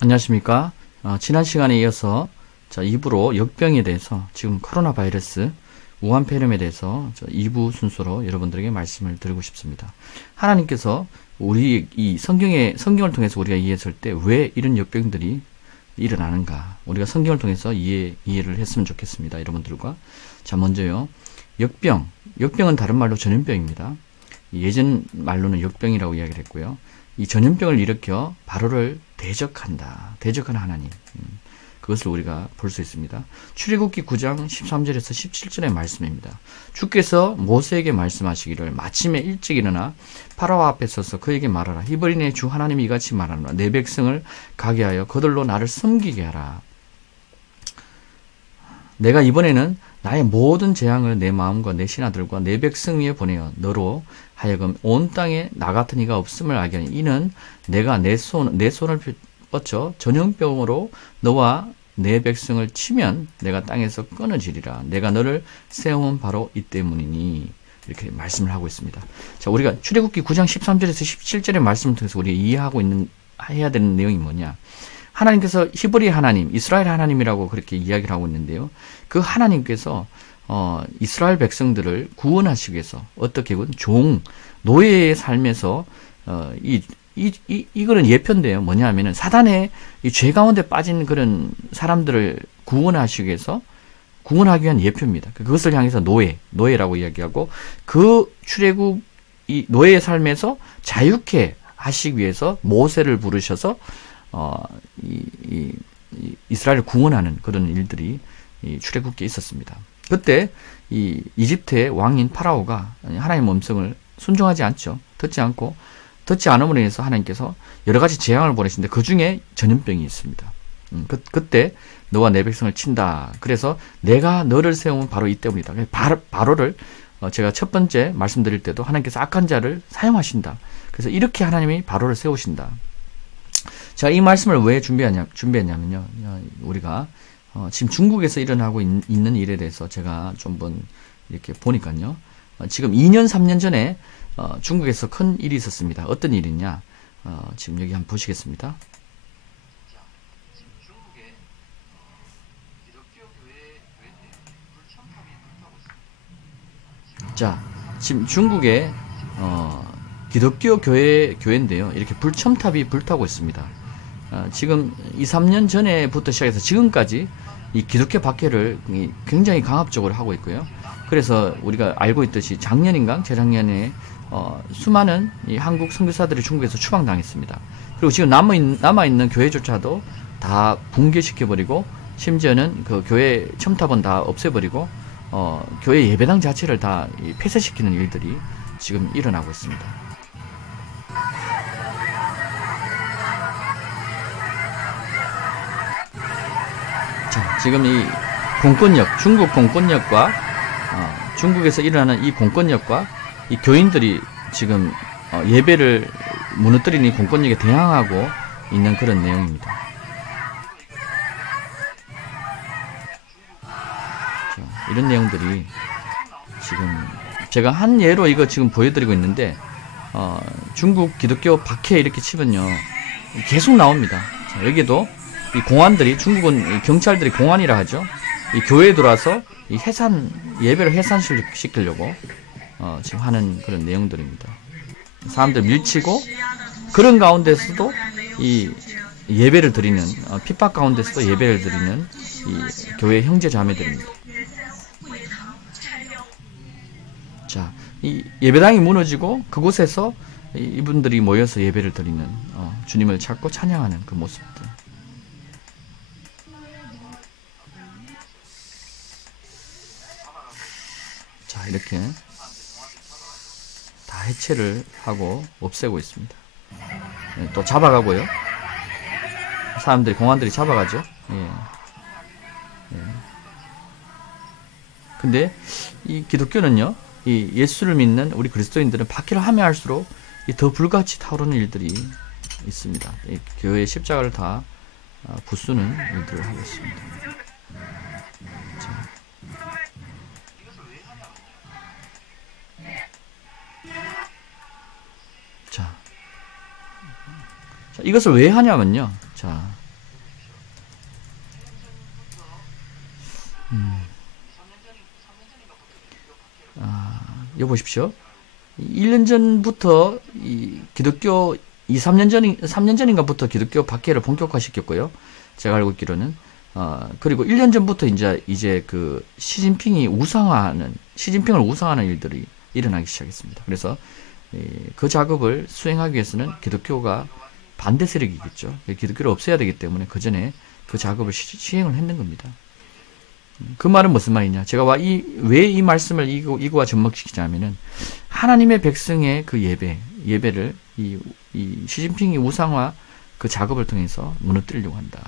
안녕하십니까. 지난 시간에 이어서 2부로 역병에 대해서 지금 코로나 바이러스 우한 폐렴에 대해서 2부 순서로 여러분들에게 말씀을 드리고 싶습니다. 하나님께서 우리 이 성경을 통해서 우리가 이해했을 때 왜 이런 역병들이 일어나는가, 우리가 성경을 통해서 이해를 했으면 좋겠습니다. 여러분들과. 자, 먼저요. 역병은 다른 말로 전염병입니다. 예전 말로는 역병이라고 이야기를 했고요. 이 전염병을 일으켜 바로를 대적하는 하나님. 그것을 우리가 볼 수 있습니다. 출애굽기 9장 13절에서 17절의 말씀입니다. 주께서 모세에게 말씀하시기를 마침에 일찍 일어나 파라오 앞에 서서 그에게 말하라. 히브리인의 주 하나님이 이같이 말하노라. 내 백성을 가게 하여 그들로 나를 섬기게 하라. 내가 이번에는 나의 모든 재앙을 내 마음과 내 신하들과 내 백성 위에 보내어 너로 하여금 온 땅에 나 같은 이가 없음을 알게 하니 이는 내가 내 손을 뻗쳐 전염병으로 너와 내 백성을 치면 내가 땅에서 끊어지리라. 내가 너를 세운 바로 이 때문이니. 이렇게 말씀을 하고 있습니다. 자, 우리가 출애굽기 9장 13절에서 17절의 말씀을 통해서 우리가 해야 되는 내용이 뭐냐? 하나님께서 히브리 하나님, 이스라엘 하나님이라고 그렇게 이야기를 하고 있는데요. 그 하나님께서 이스라엘 백성들을 구원하시기 위해서 어떻게 노예의 삶에서 이거는 예표인데요. 뭐냐 하면은 사단의 이 죄 가운데 빠진 그런 사람들을 구원하기 위한 예표입니다. 그것을 향해서 노예라고 이야기하고 그 출애굽 이 노예의 삶에서 자유케 하시기 위해서 모세를 부르셔서 이스라엘을 구원하는 그런 일들이 출애굽기에 있었습니다. 그때 이 이집트의 왕인 파라오가 하나님의 음성을 순종하지 않죠. 듣지 않음으로 인해서 하나님께서 여러 가지 재앙을 보내시는데 그 중에 전염병이 있습니다. 그때 너와 내 백성을 친다. 그래서 내가 너를 세우면 바로 이 때문이다. 바로를 제가 첫 번째 말씀드릴 때도 하나님께서 악한 자를 사용하신다. 그래서 이렇게 하나님이 바로를 세우신다. 자, 이 말씀을 왜 준비했냐면요. 우리가 지금 중국에서 일어나고 있는 일에 대해서 제가 좀 이렇게 보니까요. 지금 2년, 3년 전에 중국에서 큰 일이 있었습니다. 어떤 일이냐? 지금 여기 한번 보시겠습니다. 자, 지금 중국의 기독교 교회인데요. 이렇게 불첨탑이 불타고 있습니다. 지금 2, 3년 전에부터 시작해서 지금까지 이 기독교 박해를 굉장히 강압적으로 하고 있고요. 그래서 우리가 알고 있듯이 재작년에 수많은 이 한국 선교사들이 중국에서 추방당했습니다. 그리고 지금 남아있는 교회조차도 다 붕괴시켜버리고 심지어는 그 교회 첨탑은 다 없애버리고 교회 예배당 자체를 다 폐쇄시키는 일들이 지금 일어나고 있습니다. 자, 지금 이 중국 공권력과 중국에서 일어나는 이 공권력과 이 교인들이 지금 예배를 무너뜨리는 이 공권력에 대항하고 있는 그런 내용입니다. 자, 이런 내용들이 지금 제가 한 예로 이거 지금 보여드리고 있는데 중국 기독교 박해 이렇게 치면요 계속 나옵니다. 자, 여기도 이 공안들이 중국은 경찰들이 공안이라 하죠. 이 교회에 들어와서 이 예배를 해산시키려고 지금 하는 그런 내용들입니다. 사람들 밀치고 그런 가운데서도 이 예배를 드리는 핍박 가운데서도 예배를 드리는 이 교회 형제 자매들입니다. 자, 이 예배당이 무너지고 그곳에서 이분들이 모여서 예배를 드리는 주님을 찾고 찬양하는 그 모습들. 자, 이렇게 다 해체를 하고 없애고 있습니다. 또 잡아가고요. 공안들이 잡아가죠. 근데 이 기독교는요, 이 예수를 믿는 우리 그리스도인들은 박해를 하면 할수록 더 불같이 타오르는 일들이 있습니다. 이 교회의 십자가를 다 부수는 일들을 하고 있습니다. 자, 이것을 왜 하냐면요. 자, 여기 보십시오. 1년 전부터 이 기독교 3년 전인가부터 기독교 박해를 본격화시켰고요. 제가 알고 있기로는 그리고 1년 전부터 이제 그 시진핑을 우상화하는 일들이 일어나기 시작했습니다. 그래서 그 작업을 수행하기 위해서는 기독교가 반대 세력이겠죠. 기독교를 없애야 되기 때문에 그 전에 그 작업을 시행을 했는 겁니다. 그 말은 무슨 말이냐? 제가 왜 이 말씀을 이거와 접목시키냐면은 하나님의 백성의 그 예배를 이 시진핑이 우상화 그 작업을 통해서 무너뜨리려고 한다.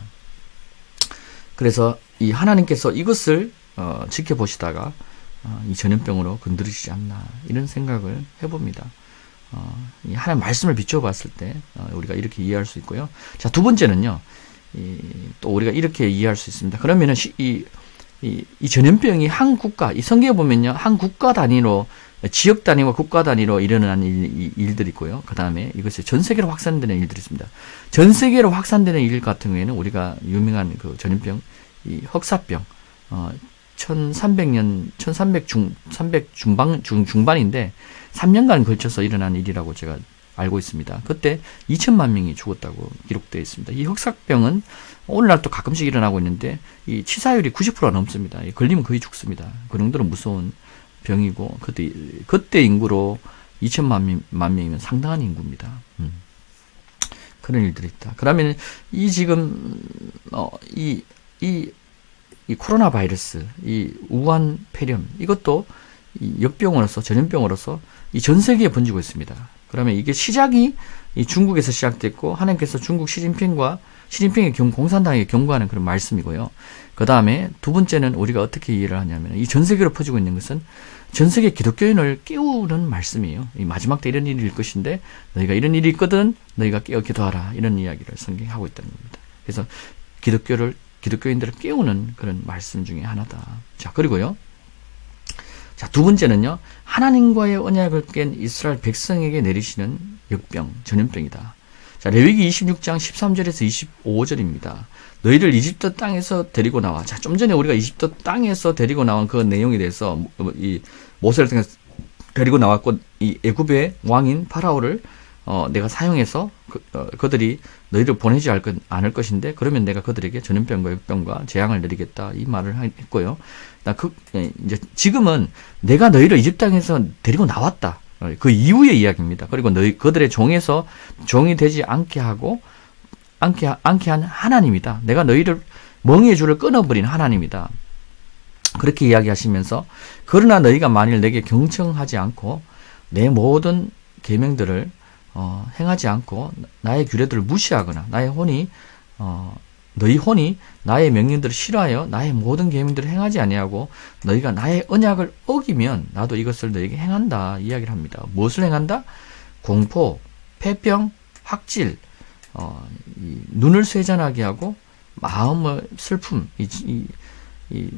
그래서 이 하나님께서 이것을 지켜보시다가 이 전염병으로 건드리시지 않나 이런 생각을 해봅니다. 이 하나님 말씀을 비춰봤을 때 우리가 이렇게 이해할 수 있고요. 자, 두 번째는요. 또 우리가 이렇게 이해할 수 있습니다. 그러면은 이 전염병이 한 국가, 이 성경에 보면요, 한 국가 단위로, 지역 단위와 국가 단위로 일어나는 일들이 있고요. 그 다음에 이것이 전 세계로 확산되는 일들이 있습니다. 전 세계로 확산되는 일 같은 경우에는 우리가 유명한 그 전염병, 이 흑사병, 1300 중반인데 3년간 걸쳐서 일어난 일이라고 제가 알고 있습니다. 그때 2천만 명이 죽었다고 기록되어 있습니다. 이 흑사병은 오늘날도 가끔씩 일어나고 있는데 이 치사율이 90%가 넘습니다. 걸리면 거의 죽습니다. 그 정도로 무서운 병이고 그때 인구로 2천만 명이면 상당한 인구입니다. 그런 일들이 있다. 그러면 지금 이 코로나 바이러스, 이 우한 폐렴 이것도 이 역병으로서 전염병으로서 이 전 세계에 번지고 있습니다. 그러면 이게 시작이 이 중국에서 시작됐고 하나님께서 중국 시진핑의 공산당에게 경고하는 그런 말씀이고요. 그 다음에 두 번째는 우리가 어떻게 이해를 하냐면 이 전 세계로 퍼지고 있는 것은 전 세계 기독교인을 깨우는 말씀이에요. 이 마지막 때 이런 일이 일 것인데 너희가 이런 일이 있거든 너희가 깨어 기도하라 이런 이야기를 성경이 하고 있다는 겁니다. 그래서 기독교인들을 깨우는 그런 말씀 중에 하나다. 자, 그리고요. 자, 두 번째는요. 하나님과의 언약을 깬 이스라엘 백성에게 내리시는 역병, 전염병이다. 자, 레위기 26장 13절에서 25절입니다. 너희를 이집트 땅에서 데리고 나와. 자, 좀 전에 우리가 이집트 땅에서 데리고 나온 그 내용에 대해서 이 모세를 통해서 데리고 나왔고 이 애굽의 왕인 파라오를 내가 사용해서 그들이 너희를 보내지 않을 것인데 그러면 내가 그들에게 전염병과 역병과 재앙을 내리겠다 이 말을 했고요. 이제 지금은 내가 너희를 이집트 땅에서 데리고 나왔다. 그 이후의 이야기입니다. 그리고 그들의 종이 되지 않게 한 하나님이다. 내가 너희를 멍에의 줄을 끊어버린 하나님이다. 그렇게 이야기하시면서 그러나 너희가 만일 내게 경청하지 않고 내 모든 계명들을 행하지 않고 나의 규례들을 무시하거나 너희 혼이 나의 명령들을 싫어하여 나의 모든 계명들을 행하지 아니하고 너희가 나의 언약을 어기면 나도 이것을 너희에게 행한다 이야기를 합니다. 무엇을 행한다? 공포, 폐병, 확질, 눈을 쇠잔하게 하고 마음의 슬픔,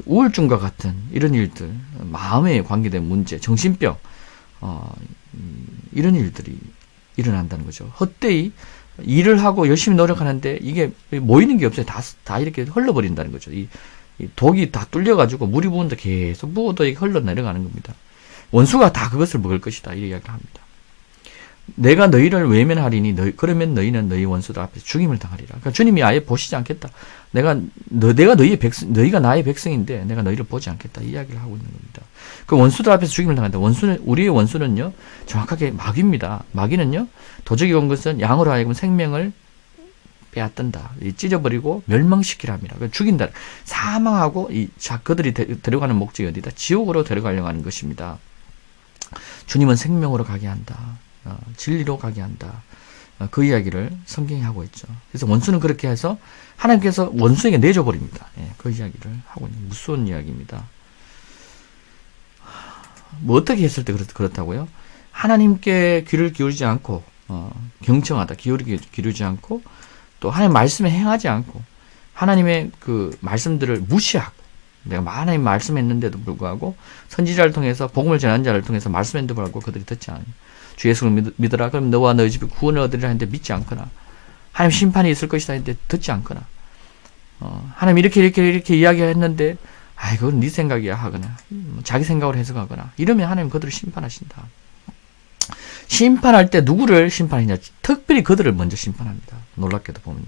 우울증과 같은 이런 일들, 마음에 관계된 문제, 정신병, 이런 일들이 일어난다는 거죠. 헛되이 일을 하고 열심히 노력하는데 이게 모이는 게 없어요. 다 이렇게 흘러버린다는 거죠. 이 독이 다 뚫려가지고 물이 부은데 계속 부어도 이게 흘러내려가는 겁니다. 원수가 다 그것을 먹을 것이다. 이 이야기를 합니다. 내가 너희를 외면하리니 그러면 너희는 너희 원수들 앞에서 죽임을 당하리라. 그러니까 주님이 아예 보시지 않겠다. 내가 너희가 나의 백성인데 내가 너희를 보지 않겠다. 이 이야기를 하고 있는 겁니다. 그 원수들 앞에서 죽임을 당한다. 우리의 원수는요, 정확하게 마귀입니다. 마귀는요, 도적이 온 것은 양으로 하여금 생명을 빼앗든다. 찢어버리고 멸망시키라 합니다. 죽인다. 사망하고 그들이 데려가는 목적이 어디다? 지옥으로 데려가려고 하는 것입니다. 주님은 생명으로 가게 한다. 진리로 가게 한다. 그 이야기를 성경이 하고 있죠. 그래서 원수는 그렇게 해서 하나님께서 원수에게 내줘버립니다. 그 이야기를 하고 있는 무서운 이야기입니다. 뭐 어떻게 했을 때 그렇다고요? 하나님께 귀를 기울이지 않고 경청하다 기울이지 않고 또 하나님 말씀에 행하지 않고 하나님의 그 말씀들을 무시하고 내가 하나님 말씀했는데도 불구하고 선지자를 통해서 복음을 전한 자를 통해서 말씀했는데도 불구하고 그들이 듣지 않아요. 주 예수를 믿어라. 그럼 너와 너희 집에 구원을 얻으리라 했는데 믿지 않거나 하나님 심판이 있을 것이다 했는데 듣지 않거나 하나님 이렇게 이야기했는데 아이 그건 네 생각이야 하거나 자기 생각으로 해석하거나 이러면 하나님 그들을 심판하신다. 심판할 때 누구를 심판하냐? 특별히 그들을 먼저 심판합니다. 놀랍게도 보면요.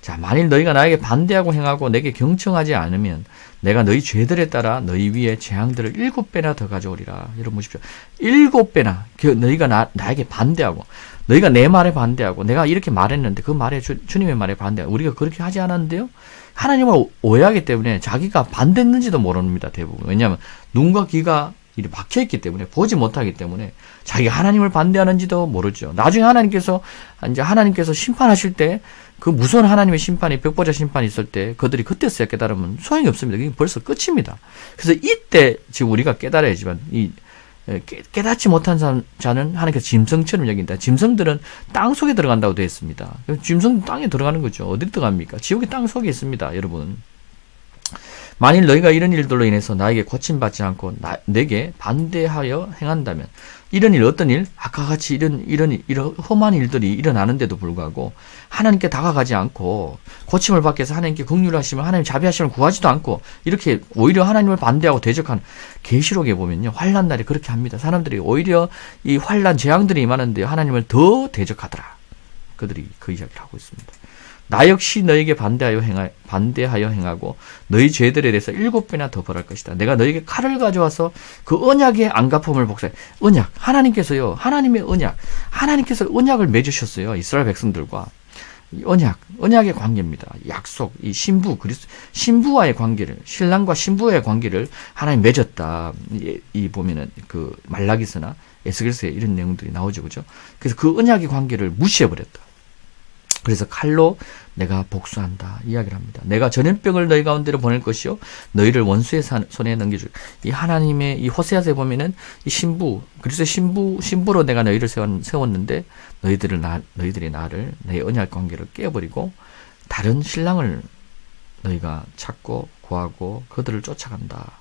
자, 만일 너희가 나에게 반대하고 행하고 내게 경청하지 않으면 내가 너희 죄들에 따라 너희 위에 재앙들을 7배나 더 가져오리라. 여러분 보십시오. 7배나 너희가 나에게 반대하고 너희가 내 말에 반대하고 내가 이렇게 말했는데 그 말에 주님의 말에 반대하고 우리가 그렇게 하지 않았는데요. 하나님을 오해하기 때문에 자기가 반대했는지도 모릅니다. 대부분. 왜냐하면 눈과 귀가 이리 박혀있기 때문에 보지 못하기 때문에 자기가 하나님을 반대하는지도 모르죠. 나중에 하나님께서 심판하실 때 그 무서운 하나님의 심판이 백보자 심판이 있을 때 그들이 그때서야 깨달으면 소용이 없습니다. 그게 벌써 끝입니다. 그래서 이때 지금 우리가 깨달아야지만 깨닫지 못한 자는 하나님께서 짐승처럼 여긴다. 짐승들은 땅 속에 들어간다고 되어 있습니다. 짐승 땅에 들어가는 거죠. 어디 들어갑니까? 지옥이 땅 속에 있습니다. 여러분. 만일 너희가 이런 일들로 인해서 나에게 고침받지 않고 내게 반대하여 행한다면 이런 일 어떤 일? 아까 같이 이런 험한 일들이 일어나는데도 불구하고 하나님께 다가가지 않고 고침을 받기 위해서 하나님께 긍휼하심을 하나님 자비하심을 구하지도 않고 이렇게 오히려 하나님을 반대하고 대적하는 계시록에 보면요. 환난 날에 그렇게 합니다. 사람들이 오히려 이 환난 재앙들이 임하는데 하나님을 더 대적하더라. 그들이 그 이야기를 하고 있습니다. 나 역시 너에게 반대하여 행하고 너희 죄들에 대해서 7배나 더 벌할 것이다. 내가 너에게 칼을 가져와서 그 언약의 안갚음을 복사해. 언약, 하나님께서요. 하나님의 언약. 하나님께서 언약을 맺으셨어요. 이스라엘 백성들과. 언약의 관계입니다. 약속, 이 신부와의 관계를, 신랑과 신부와의 관계를 하나님 맺었다. 이 보면은 그 말라기서나 에스겔서에 이런 내용들이 나오죠. 그죠? 그래서 그 언약의 관계를 무시해버렸다. 그래서 칼로 내가 복수한다 이야기를 합니다. 내가 전염병을 너희 가운데로 보낼 것이요 너희를 원수의 손에 넘겨줄. 이 하나님의 이 호세아서에 보면은 이 신부 그래서 신부로 내가 너희를 세웠는데 너희들이 나를 내 언약 관계를 깨버리고 다른 신랑을 너희가 찾고 구하고 그들을 쫓아간다.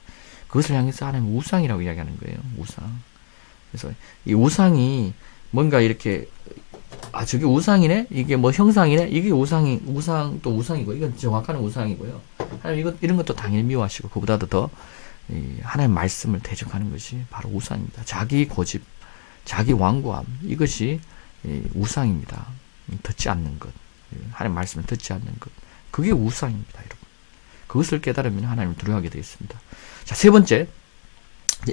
그것을 향해서 하나님 우상이라고 이야기하는 거예요. 우상. 그래서 이 우상이 뭔가 이렇게 저게 우상이네? 이게 뭐 형상이네? 이게 우상도 우상이고, 이건 정확한 우상이고요. 하나님 이런 것도 당연히 미워하시고, 그보다도 더, 하나님 말씀을 대적하는 것이 바로 우상입니다. 자기 고집, 자기 완고함, 이것이 우상입니다. 듣지 않는 것. 하나님 말씀을 듣지 않는 것. 그게 우상입니다, 여러분. 그것을 깨달으면 하나님을 두려워하게 되어 있습니다. 자, 세 번째.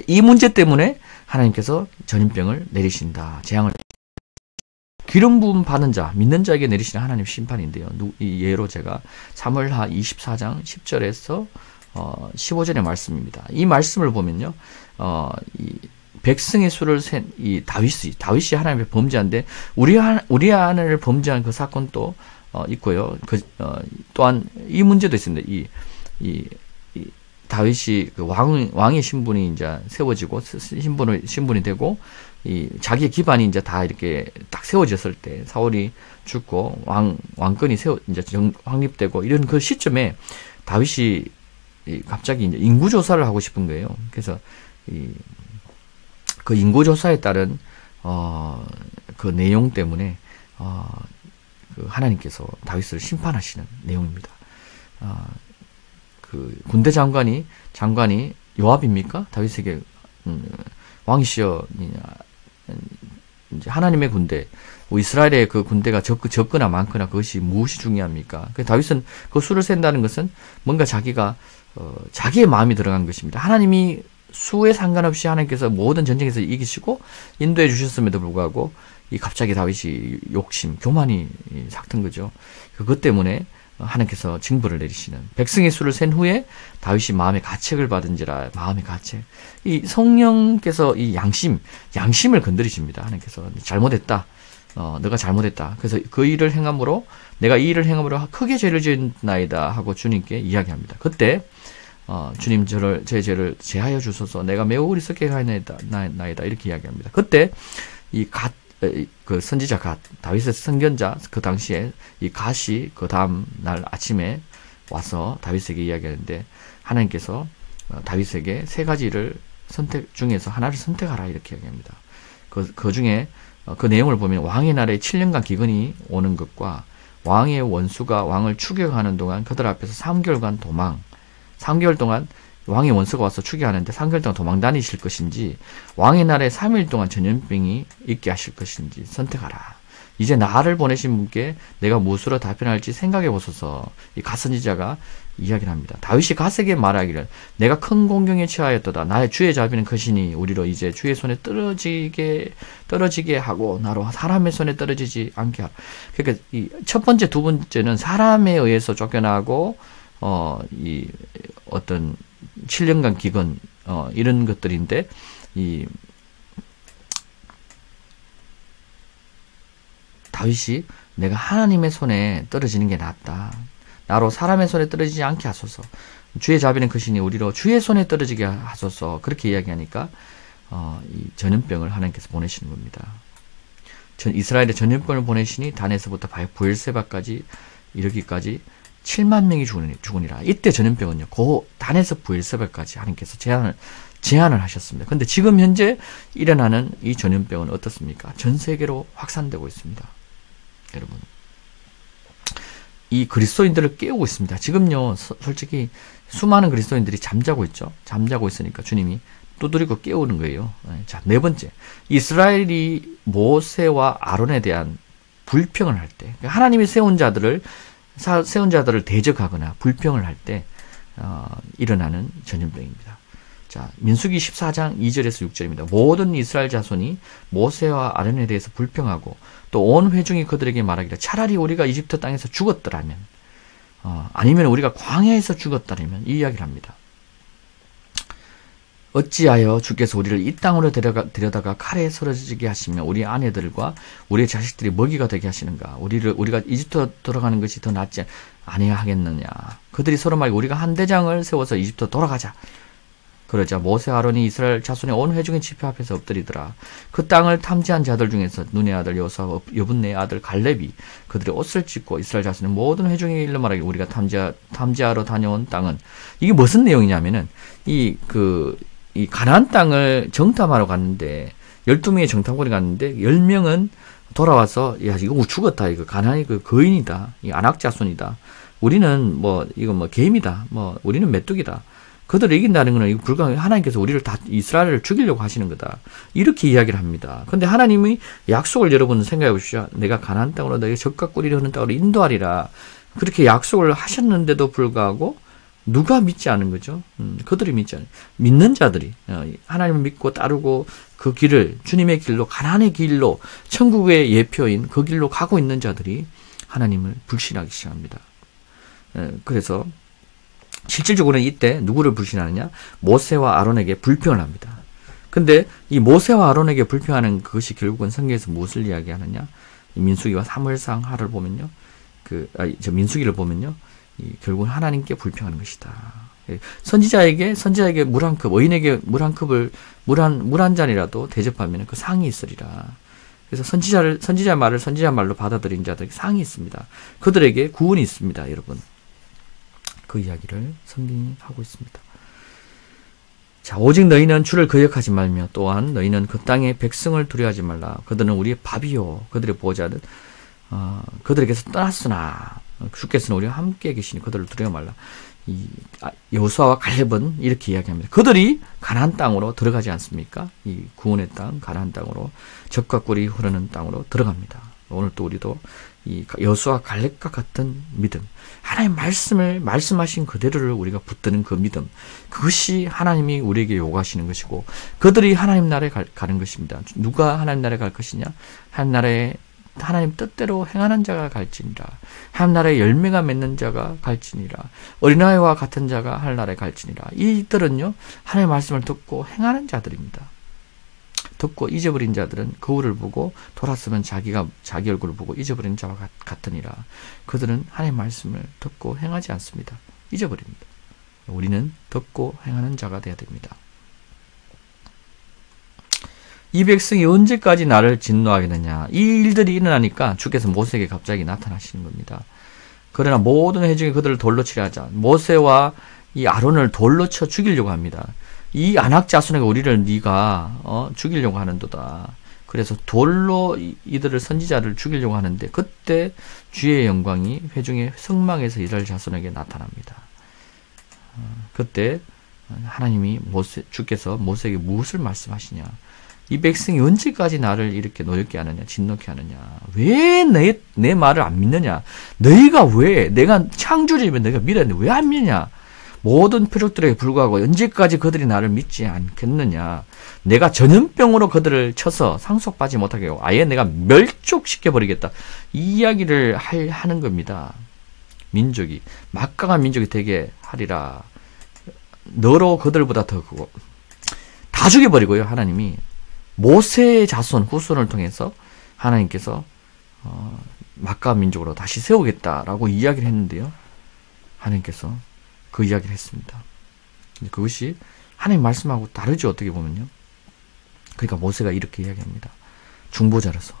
이 문제 때문에 하나님께서 전염병을 내리신다. 재앙을 기름 부음 받은 자, 믿는 자에게 내리시는 하나님 심판인데요. 이 예로 제가 사무엘하 24장 10절에서 15절의 말씀입니다. 이 말씀을 보면요. 이 백성의 수를 센 이 다윗이 하나님의 범죄한데 우리아 안을 범죄한 그 사건도 있고요. 또한 이 문제도 있습니다. 이 다윗이 그 왕의 신분이 이제 세워지고 신분이 되고 자기의 기반이 이제 다 이렇게 딱 세워졌을 때 사울이 죽고 왕권이 이제 확립되고 이런 그 시점에 다윗이 갑자기 이제 인구 조사를 하고 싶은 거예요. 그래서 그 인구 조사에 따른 그 내용 때문에 그 하나님께서 다윗을 심판하시는 내용입니다. 그 군대 장관이 요압입니까? 다윗에게 왕이시여 이제 하나님의 군대, 이스라엘의 그 군대가 적거나 많거나 그것이 무엇이 중요합니까? 그 다윗은 그 수를 센다는 것은 뭔가 자기가 자기의 마음이 들어간 것입니다. 하나님이 수에 상관없이 하나님께서 모든 전쟁에서 이기시고 인도해 주셨음에도 불구하고 갑자기 다윗이 욕심, 교만이 삭튼 거죠. 그것 때문에 하나님께서 징벌을 내리시는 백성의 수를 센 후에 다윗이 마음의 가책을 받은지라. 마음의 가책. 이 성령께서 이 양심을 건드리십니다. 하나님께서 잘못했다. 너가 잘못했다. 그래서 그 일을 행함으로 내가 이 일을 행함으로 크게 죄를 지었나이다 하고 주님께 이야기합니다. 그때 주님 제 죄를 제하여 주소서. 내가 매우 어리석게 하였나이다 이렇게 이야기합니다. 그때 그 선지자 다윗의 선견자 그 당시에 이 갓이 그 다음 날 아침에 와서 다윗에게 이야기하는데 하나님께서 다윗에게 세 가지를 선택 중에서 하나를 선택하라 이렇게 이야기합니다. 그 중에 그 내용을 보면 왕의 날에 7년간 기근이 오는 것과 왕의 원수가 왕을 추격하는 동안 그들 앞에서 3개월간 도망, 3개월 동안 왕의 원수가 와서 추기하는데 3개월 동안 도망다니실 것인지 왕의 날에 3일 동안 전염병이 있게 하실 것인지 선택하라. 이제 나를 보내신 분께 내가 무엇으로 답변할지 생각해 보소서. 이 갓 선지자가 이야기를 합니다. 다윗이 갓에게 말하기를 내가 큰 공경에 처하였도다. 나의 주의 자비는 크시니 우리로 이제 주의 손에 떨어지게 하고 나로 사람의 손에 떨어지지 않게 하라. 그러니까 이 첫 번째, 두 번째는 사람에 의해서 쫓겨나고 이 어떤 7년간 기근 이런 것들인데 이 다윗이 내가 하나님의 손에 떨어지는 게 낫다. 나로 사람의 손에 떨어지지 않게 하소서. 주의 자비는 크시니 우리로 주의 손에 떨어지게 하소서. 그렇게 이야기하니까 이 전염병을 하나님께서 보내시는 겁니다. 이스라엘의 전염병을 보내시니 단에서부터 부엘세바까지 이르기까지 7만 명이 죽으니라. 이때 전염병은요. 그 단에서 부엘세바까지 하나님께서 제한을 하셨습니다. 근데 지금 현재 일어나는 이 전염병은 어떻습니까? 전 세계로 확산되고 있습니다. 여러분. 이 그리스도인들을 깨우고 있습니다. 지금요, 솔직히 수많은 그리스도인들이 잠자고 있죠. 잠자고 있으니까 주님이 두드리고 깨우는 거예요. 자, 네 번째. 이스라엘이 모세와 아론에 대한 불평을 할 때, 하나님이 세운 자들을 대적하거나 불평을 할 때, 일어나는 전염병입니다. 자, 민수기 14장 2절에서 6절입니다. 모든 이스라엘 자손이 모세와 아론에 대해서 불평하고 또 온 회중이 그들에게 말하기를 차라리 우리가 이집트 땅에서 죽었더라면 아니면 우리가 광야에서 죽었더라면 이 이야기를 합니다. 어찌하여 주께서 우리를 이 땅으로 데려다가 칼에 쓰러지게 하시며 우리 아내들과 우리의 자식들이 먹이가 되게 하시는가? 우리가 이집트 돌아가는 것이 더 낫지 아니하겠느냐? 그들이 서로 말고 우리가 한 대장을 세워서 이집트 돌아가자. 그러자 모세 아론이 이스라엘 자손의 온 회중의 집회 앞에서 엎드리더라. 그 땅을 탐지한 자들 중에서 눈의 아들 여호수아와 여분네의 아들 갈렙이 그들의 옷을 찢고 이스라엘 자손의 모든 회중에게 일러 말하기를 우리가 탐지하러 다녀온 땅은 이게 무슨 내용이냐면은 이 가나안 땅을 정탐하러 갔는데 12명의 정탐꾼이 갔는데 10명은 돌아와서 야 이거 죽었다. 이거 가나안이 그 거인이다. 이 안악 자손이다. 우리는 이거 개미다. 우리는 메뚜기다. 그들을 이긴다는 것은 이거 불가능해. 하나님께서 우리를 다 이스라엘을 죽이려고 하시는 거다. 이렇게 이야기를 합니다. 근데 하나님이 약속을 여러분 생각해 보십시오. 내가 가나안 땅으로 너희 젖과 꿀이 흐르는 땅으로 인도하리라. 그렇게 약속을 하셨는데도 불구하고 누가 믿지 않은 거죠? 그들이 믿지 않아요. 믿는 자들이 하나님을 믿고 따르고 그 길을 주님의 길로 가나안의 길로 천국의 예표인 그 길로 가고 있는 자들이 하나님을 불신하기 시작합니다. 그래서 실질적으로는 이때 누구를 불신하느냐? 모세와 아론에게 불평을 합니다. 근데 이 모세와 아론에게 불평하는 그것이 결국은 성경에서 무엇을 이야기하느냐? 이 민수기와 사무엘상 하를 보면요. 민수기를 보면요. 결국은 하나님께 불평하는 것이다. 선지자에게 물 한 컵, 의인에게 물 한 잔이라도 대접하면 그 상이 있으리라. 그래서 선지자 말을 선지자 말로 받아들인 자들에게 상이 있습니다. 그들에게 구원이 있습니다, 여러분. 그 이야기를 성경이 하고 있습니다. 자, 오직 너희는 주를 거역하지 말며 또한 너희는 그 땅의 백성을 두려워하지 말라. 그들은 우리의 밥이요. 그들의 보호자는 그들에게서 떠났으나 주께서는 우리와 함께 계시니 그들을 두려워 말라. 여호수아와 갈렙은 이렇게 이야기합니다. 그들이 가나안 땅으로 들어가지 않습니까? 이 구원의 땅, 가나안 땅으로 젖과 꿀이 흐르는 땅으로 들어갑니다. 오늘 또 우리도 이 여호수아 갈렙과 같은 믿음, 하나님 말씀하신 그대로를 우리가 붙드는 그 믿음, 그것이 하나님이 우리에게 요구하시는 것이고 그들이 하나님 나라에 가는 것입니다. 누가 하나님 나라에 갈 것이냐? 하나님 뜻대로 행하는 자가 갈지니라. 하나님 나라의 열매가 맺는 자가 갈지니라. 어린아이와 같은 자가 하늘 나라에 갈지니라. 이들은요, 하나님의 말씀을 듣고 행하는 자들입니다. 듣고 잊어버린 자들은 거울을 보고 돌았으면 자기 얼굴을 보고 잊어버린 자와 같으니라. 그들은 하나님의 말씀을 듣고 행하지 않습니다. 잊어버립니다. 우리는 듣고 행하는 자가 되어야 됩니다. 이 백성이 언제까지 나를 진노하겠느냐. 이 일들이 일어나니까 주께서 모세에게 갑자기 나타나시는 겁니다. 그러나 모든 회중이 그들을 돌로 치려 하자. 모세와 이 아론을 돌로 쳐 죽이려고 합니다. 이 안악 자손에게 우리를 네가 죽이려고 하는도다. 그래서 돌로 이들을 선지자를 죽이려고 하는데 그때 주의 영광이 회중의 성망에서 이스라엘 자손에게 나타납니다. 그때 하나님이 주께서 모세에게 무엇을 말씀하시냐? 이 백성이 언제까지 나를 이렇게 노엽게 하느냐, 진노케 하느냐? 왜 내 말을 안 믿느냐? 너희가 왜, 내가 창조주이면 너희가 믿어야 되는데 왜 안 믿느냐? 모든 표적들에게 불구하고 언제까지 그들이 나를 믿지 않겠느냐? 내가 전염병으로 그들을 쳐서 상속받지 못하게 하고 아예 내가 멸족시켜버리겠다. 이 이야기를 하는 겁니다. 민족이, 막강한 민족이 되게 하리라. 너로 그들보다 더 크고. 다 죽여버리고요, 하나님이. 모세의 자손, 후손을 통해서 하나님께서 막강한 민족으로 다시 세우겠다라고 이야기를 했는데요. 하나님께서 그 이야기를 했습니다. 그것이 하나님 말씀하고 다르죠, 어떻게 보면요. 그러니까 모세가 이렇게 이야기합니다. 중보자로서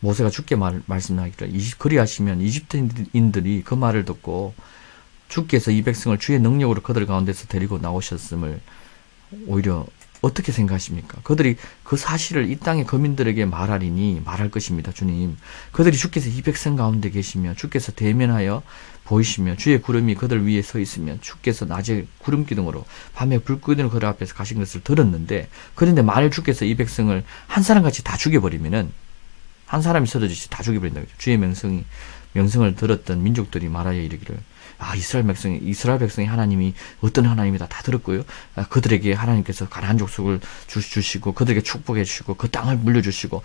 모세가 주께 말씀하기를 그리하시면 이집트인들이 그 말을 듣고 주께서 이 백성을 주의 능력으로 그들 가운데서 데리고 나오셨음을 오히려 어떻게 생각하십니까? 그들이 그 사실을 이 땅의 거민들에게 말하리니 말할 것입니다. 주님, 그들이 주께서 이 백성 가운데 계시며 주께서 대면하여 보이시며 주의 구름이 그들 위에 서 있으며 주께서 낮에 구름 기둥으로 밤에 불 기둥으로 그들 앞에서 가신 것을 들었는데, 그런데 만일 주께서 이 백성을 한 사람같이 다 죽여버리면은, 한 사람이 서러지시 다 죽여버린다고 했죠. 주의 명성을 들었던 민족들이 말하여 이르기를, 이스라엘 백성이 하나님이 어떤 하나님이다 다 들었고요. 그들에게 하나님께서 가나안 족속을 주시고 그들에게 축복해 주시고 그 땅을 물려주시고,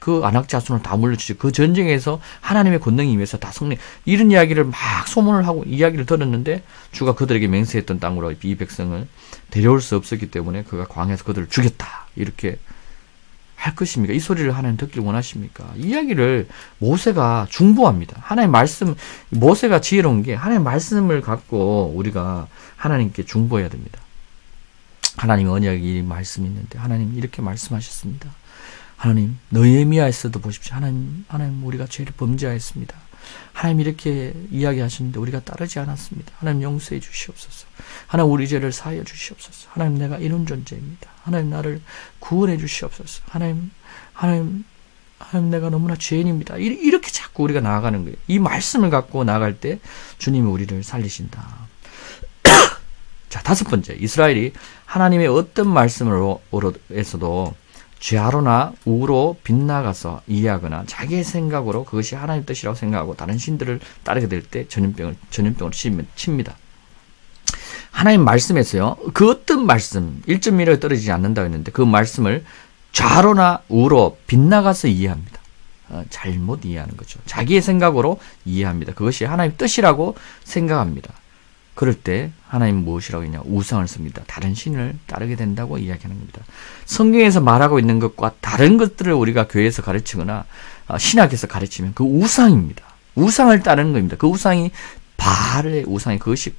그 아낙 자손을 다 물려주시고 그 전쟁에서 하나님의 권능이 임해서 다 승리, 이런 이야기를 막 소문을 하고 이야기를 들었는데 주가 그들에게 맹세했던 땅으로 이 백성을 데려올 수 없었기 때문에 그가 광야에서 그들을 죽였다, 이렇게 할 것입니까? 이 소리를 하나님 듣길 원하십니까? 이 이야기를 모세가 중보합니다. 하나님 말씀, 모세가 지혜로운 게 하나님 말씀을 갖고 우리가 하나님께 중보해야 됩니다. 하나님 언약이 말씀이 있는데 하나님 이렇게 말씀하셨습니다. 하나님, 느헤미야에서도 보십시오. 하나님 우리가 죄를 범죄하였습니다. 하나님 이렇게 이야기하셨는데 우리가 따르지 않았습니다. 하나님 용서해 주시옵소서. 하나님 우리 죄를 사하여 주시옵소서. 하나님 내가 이런 존재입니다. 하나님 나를 구원해 주시옵소서. 하나님 내가 너무나 죄인입니다. 이렇게 자꾸 우리가 나아가는 거예요. 이 말씀을 갖고 나아갈 때 주님이 우리를 살리신다. 자, 다섯 번째, 이스라엘이 하나님의 어떤 말씀으로에서도 좌로나 우로 빗나가서 이해하거나 자기의 생각으로 그것이 하나님 뜻이라고 생각하고 다른 신들을 따르게 될 때 전염병으로 칩니다. 하나님 말씀에서요, 그 어떤 말씀, 1.1에 떨어지지 않는다고 했는데 그 말씀을 좌로나 우로 빗나가서 이해합니다. 잘못 이해하는 거죠. 자기의 생각으로 이해합니다. 그것이 하나님 뜻이라고 생각합니다. 그럴 때 하나님 무엇이라고 했냐? 우상을 씁니다. 다른 신을 따르게 된다고 이야기하는 겁니다. 성경에서 말하고 있는 것과 다른 것들을 우리가 교회에서 가르치거나 신학에서 가르치면 그 우상입니다. 우상을 따르는 겁니다. 그 우상이 바알의 우상이, 그것이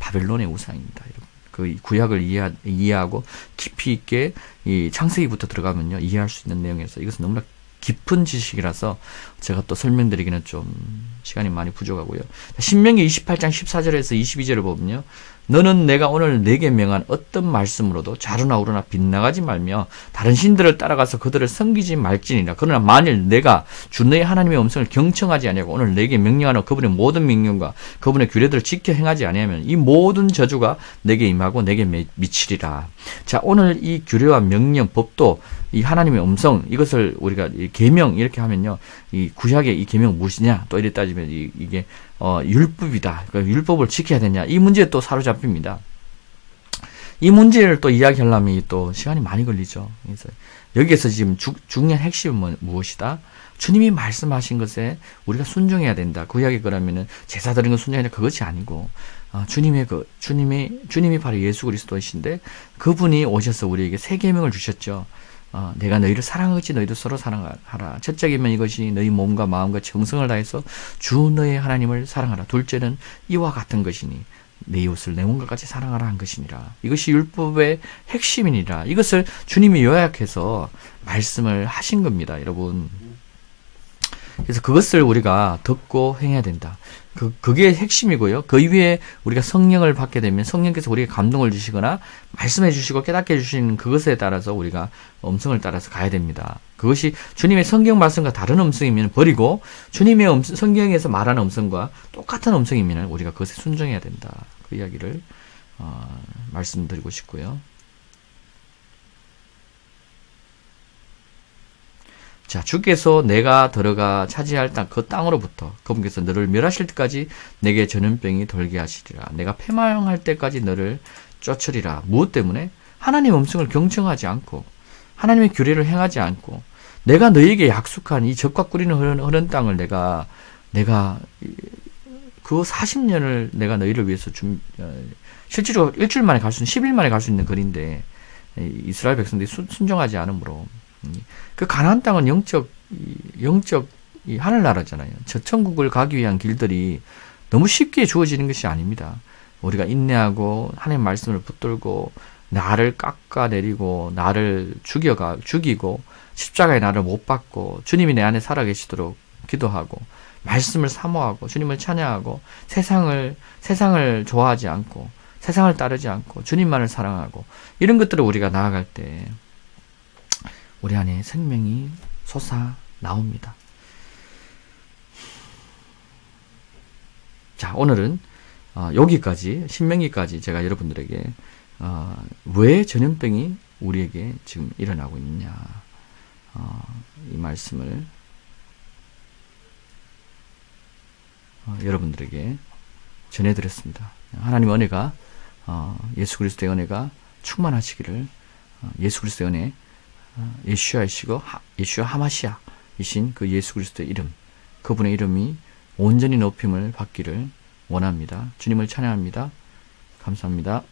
바벨론의 우상입니다. 그 구약을 이해하고 깊이 있게 이 창세기부터 들어가면요, 이해할 수 있는 내용에서 이것은 너무나 깊은 지식이라서 제가 또 설명드리기는 좀 시간이 많이 부족하고요. 신명기 28장 14절에서 22절을 보면요, 너는 내가 오늘 내게 명한 어떤 말씀으로도 좌로나 우로나 빗나가지 말며 다른 신들을 따라가서 그들을 섬기지 말지니라. 그러나 만일 내가 주 너의 하나님의 음성을 경청하지 아니하고 오늘 내게 명령하는 그분의 모든 명령과 그분의 규례들을 지켜 행하지 아니하면 이 모든 저주가 내게 임하고 내게 미치리라. 자, 오늘 이 규례와 명령, 법도 이 하나님의 음성, 이것을 우리가 계명 이렇게 하면요, 이 구약의 이 계명 무엇이냐, 또 이래 따지면 이게 율법이다. 그러니까 율법을 지켜야 되냐, 이 문제에 또 사로잡힙니다. 이 문제를 또 이야기하려면 또 시간이 많이 걸리죠. 그래서 여기에서 지금 중요한 핵심은 무엇이다? 주님이 말씀하신 것에 우리가 순종해야 된다. 구약의 거라면은 제사 드리는 건 순종해야 된다. 그것이 아니고 주님이 바로 예수 그리스도이신데 그분이 오셔서 우리에게 세 계명을 주셨죠. 내가 너희를 사랑하겠지 너희도 서로 사랑하라. 첫째 계명 이것이 너희 몸과 마음과 정성을 다해서 주 너의 하나님을 사랑하라. 둘째는 이와 같은 것이니 내 이웃을 내 몸과 같이 사랑하라 한 것이니라. 이것이 율법의 핵심이니라. 이것을 주님이 요약해서 말씀을 하신 겁니다, 여러분. 그래서 그것을 우리가 듣고 행해야 된다. 그게 핵심이고요. 그 이후에 우리가 성령을 받게 되면 성령께서 우리에게 감동을 주시거나 말씀해 주시고 깨닫게 해주시는 그것에 따라서 우리가 음성을 따라서 가야 됩니다. 그것이 주님의 성경 말씀과 다른 음성이면 버리고 주님의 성경에서 말하는 음성과 똑같은 음성이면 우리가 그것에 순종해야 된다. 그 이야기를 말씀드리고 싶고요. 자, 주께서 내가 들어가 차지할 땅, 그 땅으로부터 그분께서 너를 멸하실 때까지 내게 전염병이 돌게 하시리라. 내가 패망할 때까지 너를 쫓으리라. 무엇 때문에? 하나님의 음성을 경청하지 않고 하나님의 규례를 행하지 않고 내가 너에게 약속한 이 젖과 꿀이 흐르는 땅을 내가 그 40년을 내가 너희를 위해서 실제로 일주일 만에 갈 수 있는 10일 만에 갈 수 있는 거리인데 이스라엘 백성들이 순종하지 않으므로 그 가나안 땅은 영적 이 하늘나라잖아요. 저 천국을 가기 위한 길들이 너무 쉽게 주어지는 것이 아닙니다. 우리가 인내하고 하나님 말씀을 붙들고 나를 깎아내리고 나를 죽이고 십자가에 나를 못 박고 주님이 내 안에 살아계시도록 기도하고 말씀을 사모하고 주님을 찬양하고 세상을 좋아하지 않고 세상을 따르지 않고 주님만을 사랑하고 이런 것들을 우리가 나아갈 때 우리 안에 생명이 솟아 나옵니다. 자, 오늘은 여기까지 신명기까지 제가 여러분들에게 왜 전염병이 우리에게 지금 일어나고 있느냐 이 말씀을 여러분들에게 전해드렸습니다. 하나님 은혜가 예수 그리스도의 은혜가 충만하시기를 예수 그리스도의 은혜 예수야이시고 예수야 하마시아이신 그 예수 그리스도의 이름 그분의 이름이 온전히 높임을 받기를 원합니다. 주님을 찬양합니다. 감사합니다.